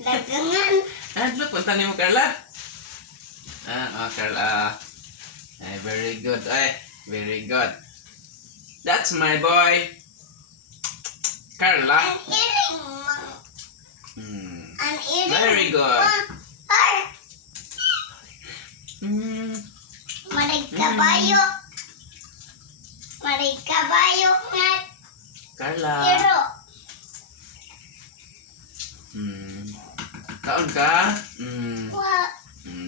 Dagangan. Look, punta niyo mo, Carla. Carla. Ay, very good. Ay, very good. That's my boy. Carla. Ang iring mo. Ang iring Very good. Marig kabayo. Marig kabayo nga. Carla. Pero. Kaon ka? Wa.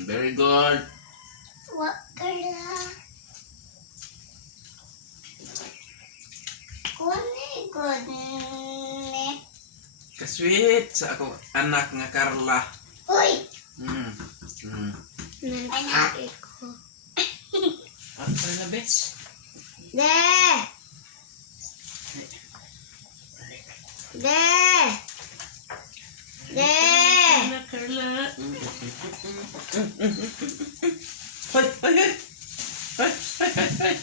Very good. Wa Carla. Kone good ne. Kasweet sa akong anak nga Carla. Uy. Nag-aik ko. Ano pa na, be? De! De! De! Carla. Hoy, hoy, hoy. Hoy, hoy, hoy, hoy.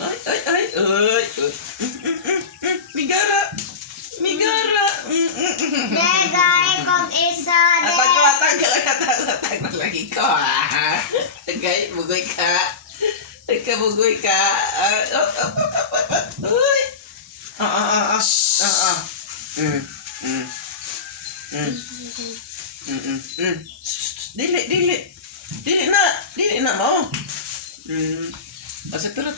Ay, ay, ay, ay. Migara. Migara. De, gay kong isa, de! Atag na lagi ko, ha? Tagay, bugoy ka. Bugoy ka. Uy. Dili, dili. Dili na mo. Asa, tara.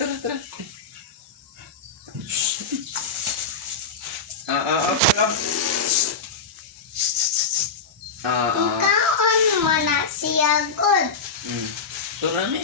Ikaon mo na siya good. Tara ni.